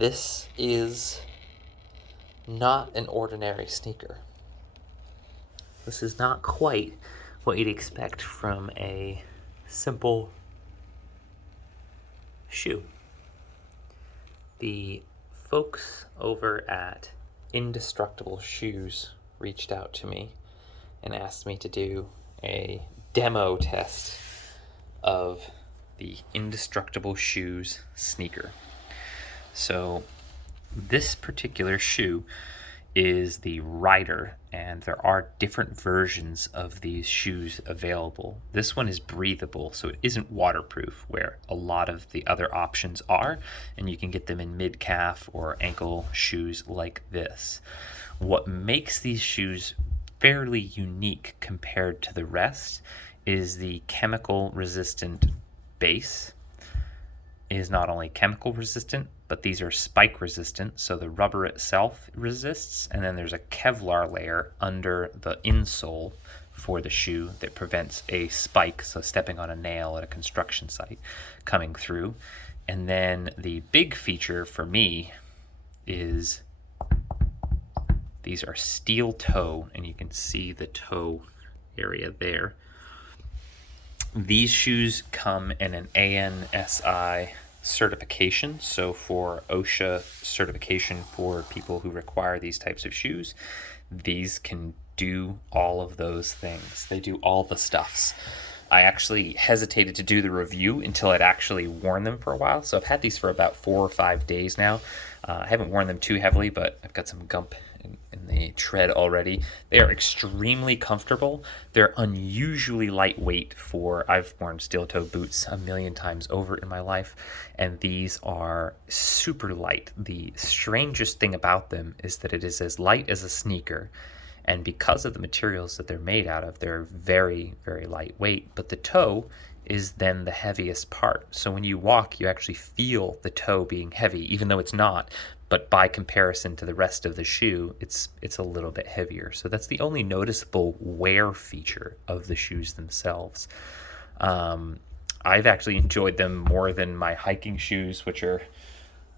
This is not an ordinary sneaker. This is not quite what you'd expect from a simple shoe. The folks over at Indestructible Shoes reached out to me and asked me to do a demo test of the Indestructible Shoes sneaker. So this particular shoe is the Rider, and there are different versions of these shoes available. This one is breathable, so it isn't waterproof, where a lot of the other options are, and you can get them in mid-calf or ankle shoes like this. What makes these shoes fairly unique compared to the rest is the chemical resistant base. Is not only chemical resistant, but these are spike resistant, so the rubber itself resists, and then there's a Kevlar layer under the insole for the shoe that prevents a spike, so stepping on a nail at a construction site, coming through. And then the big feature for me is these are steel toe, and you can see the toe area there. These shoes come in an ANSI certification, so for OSHA certification for people who require these types of shoes, these can do all of those things. They do all the stuffs. I actually hesitated to do the review until I'd actually worn them for a while, so I've had these for about 4 or 5 days now. I haven't worn them too heavily, but I've got some gump in the tread already. They are extremely comfortable. They're unusually lightweight for, I've worn steel toe boots a million times over in my life, and these are super light. The strangest thing about them is that it is as light as a sneaker, and because of the materials that they're made out of, they're very, very lightweight, but the toe is then the heaviest part. So when you walk, you actually feel the toe being heavy, even though it's not. But by comparison to the rest of the shoe, it's a little bit heavier. So that's the only noticeable wear feature of the shoes themselves. I've actually enjoyed them more than my hiking shoes, which are,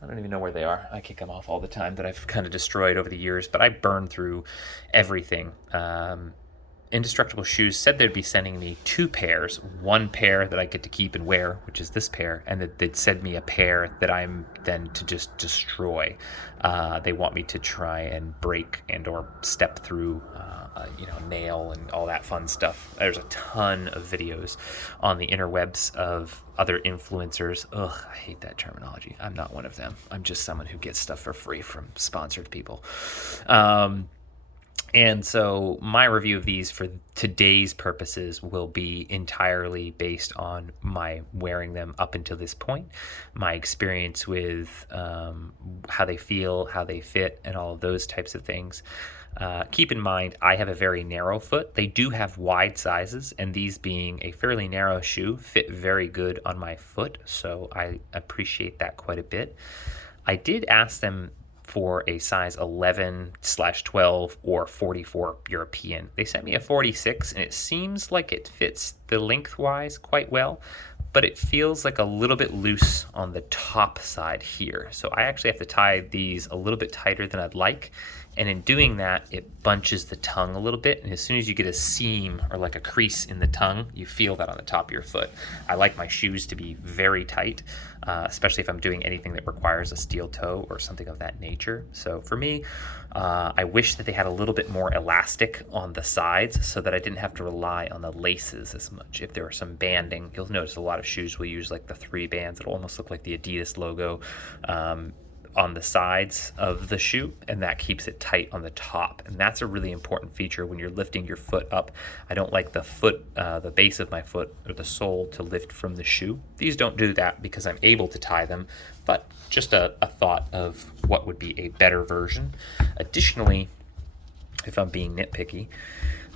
I don't even know where they are. I kick them off all the time, that I've kind of destroyed over the years, but I burn through everything. Indestructible Shoes said they'd be sending me 2 pairs, one pair that I get to keep and wear, which is this pair, and that they'd send me a pair that I'm then to just destroy. They want me to try and break and or step through, nail and all that fun stuff. There's a ton of videos on the interwebs of other influencers. Ugh, I hate that terminology. I'm not one of them. I'm just someone who gets stuff for free from sponsored people. And so my review of these for today's purposes will be entirely based on my wearing them up until this point, my experience with how they feel, how they fit, and all of those types of things. Keep in mind, I have a very narrow foot. They do have wide sizes, and these being a fairly narrow shoe fit very good on my foot, so I appreciate that quite a bit. I did ask them for a size 11/12 or 44 European. They sent me a 46, and it seems like it fits the lengthwise quite well, but it feels like a little bit loose on the top side here. So I actually have to tie these a little bit tighter than I'd like, and in doing that, it bunches the tongue a little bit, and as soon as you get a seam or like a crease in the tongue, you feel that on the top of your foot. I like my shoes to be very tight, especially if I'm doing anything that requires a steel toe or something of that nature. So for me, I wish that they had a little bit more elastic on the sides so that I didn't have to rely on the laces as much. If there was some banding, you'll notice a lot of shoes will use like the 3 bands. It'll almost look like the Adidas logo on the sides of the shoe, and that keeps it tight on the top, and that's a really important feature when you're lifting your foot up. I don't like the base of my foot or the sole to lift from the shoe. These don't do that because I'm able to tie them, but just a thought of what would be a better version. Additionally, if I'm being nitpicky,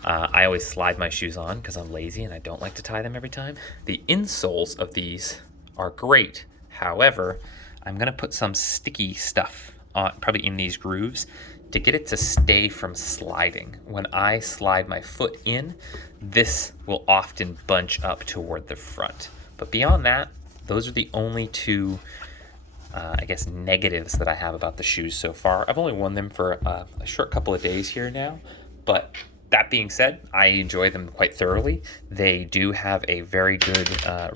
I always slide my shoes on because I'm lazy and I don't like to tie them every time. The insoles of these are great. However, I'm going to put some sticky stuff on, probably in these grooves, to get it to stay from sliding. When I slide my foot in, this will often bunch up toward the front. But beyond that, those are the only 2 I guess, negatives that I have about the shoes so far. I've only worn them for a short couple of days here now, but that being said, I enjoy them quite thoroughly. They do have a very good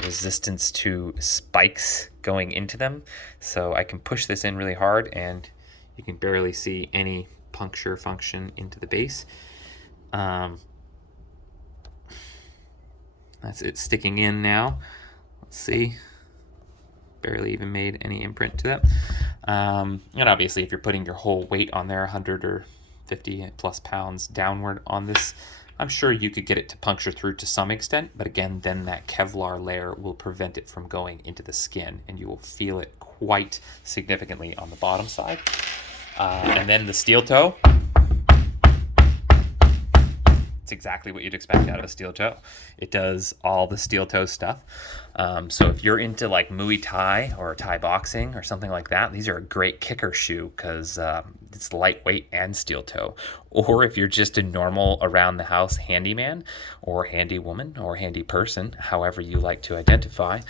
resistance to spikes going into them, so I can push this in really hard and you can barely see any puncture function into the base. That's it sticking in now. Let's see. Barely even made any imprint to that. And obviously, if you're putting your whole weight on there, 100 or 50 plus pounds downward on this, I'm sure you could get it to puncture through to some extent. But again, then that Kevlar layer will prevent it from going into the skin, and you will feel it quite significantly on the bottom side. And then the steel toe. It's exactly what you'd expect out of a steel toe. It does all the steel toe stuff. So if you're into like Muay Thai or Thai boxing or something like that, these are a great kicker shoe because it's lightweight and steel toe. Or if you're just a normal around the house handyman or handy woman or handy person, however you like to identify,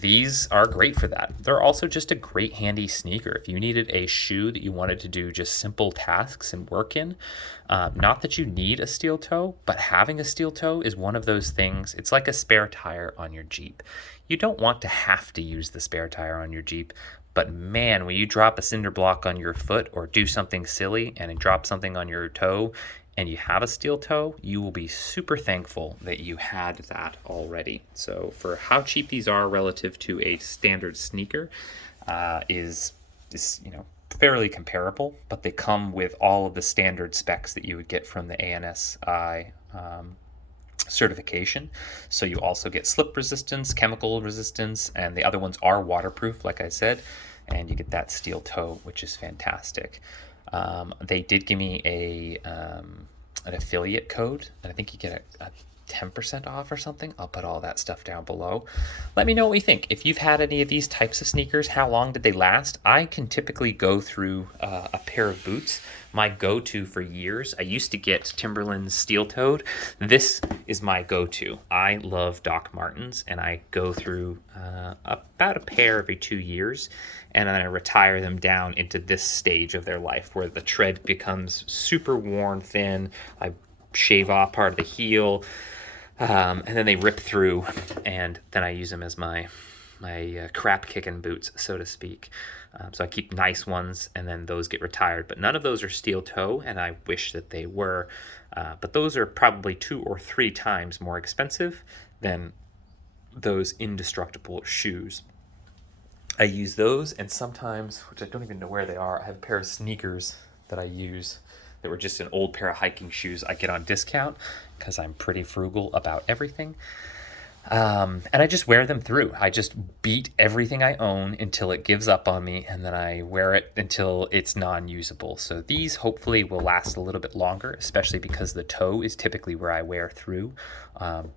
these are great for that. They're also just a great handy sneaker. If you needed a shoe that you wanted to do just simple tasks and work in, not that you need a steel toe, but having a steel toe is one of those things. It's like a spare tire on your Jeep. You don't want to have to use the spare tire on your Jeep, but man, when you drop a cinder block on your foot or do something silly and it drops something on your toe and you have a steel toe, you will be super thankful that you had that already. So for how cheap these are relative to a standard sneaker, is fairly comparable, but they come with all of the standard specs that you would get from the ANSI certification. So you also get slip resistance, chemical resistance, and the other ones are waterproof, like I said, and you get that steel toe, which is fantastic. They did give me an affiliate code, and I think you get a 10% off or something. I'll put all that stuff down below. Let me know what you think. If you've had any of these types of sneakers, how long did they last? I can typically go through a pair of boots. My go-to for years, I used to get Timberland's steel-toed. This is my go-to. I love Doc Martens, and I go through about a pair every 2 years, and then I retire them down into this stage of their life where the tread becomes super worn thin. I shave off part of the heel, and then they rip through, and then I use them as my crap kicking boots, so to speak. So I keep nice ones, and then those get retired. But none of those are steel toe, and I wish that they were. But those are probably 2 or 3 times more expensive than those Indestructible shoes. I use those, and sometimes, which I don't even know where they are, I have a pair of sneakers that I use that were just an old pair of hiking shoes I get on discount because I'm pretty frugal about everything. And I just wear them through. I just beat everything I own until it gives up on me, and then I wear it until it's non-usable. So these hopefully will last a little bit longer, especially because the toe is typically where I wear through,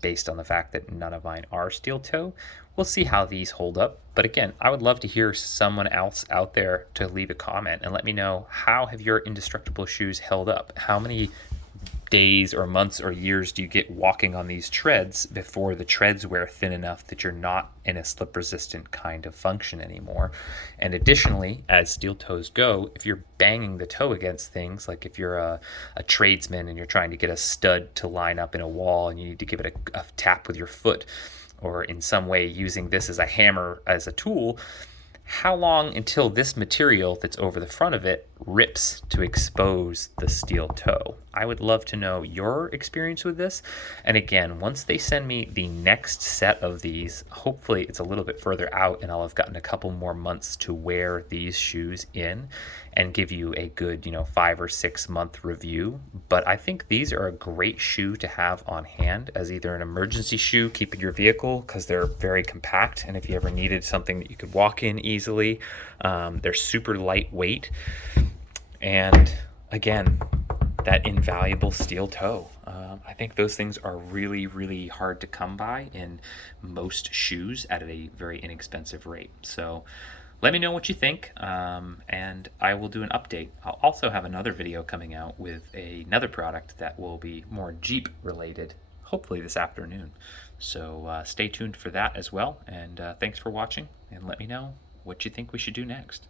based on the fact that none of mine are steel toe. We'll see how these hold up. But again, I would love to hear someone else out there to leave a comment and let me know, how have your Indestructible shoes held up? How many days or months or years do you get walking on these treads before the treads wear thin enough that you're not in a slip resistant kind of function anymore? And additionally, as steel toes go, if you're banging the toe against things, like if you're a tradesman and you're trying to get a stud to line up in a wall and you need to give it a tap with your foot, or in some way using this as a hammer as a tool, how long until this material that's over the front of it rips to expose the steel toe? I would love to know your experience with this. And again, once they send me the next set of these, hopefully it's a little bit further out and I'll have gotten a couple more months to wear these shoes in and give you a good 5 or 6 month review. But I think these are a great shoe to have on hand as either an emergency shoe, keep in your vehicle because they're very compact, and if you ever needed something that you could walk in easily, they're super lightweight. And again, that invaluable steel toe. I think those things are really, really hard to come by in most shoes at a very inexpensive rate. So let me know what you think, and I will do an update. I'll also have another video coming out with another product that will be more Jeep related, hopefully this afternoon. So stay tuned for that as well, and thanks for watching, and let me know what you think we should do next.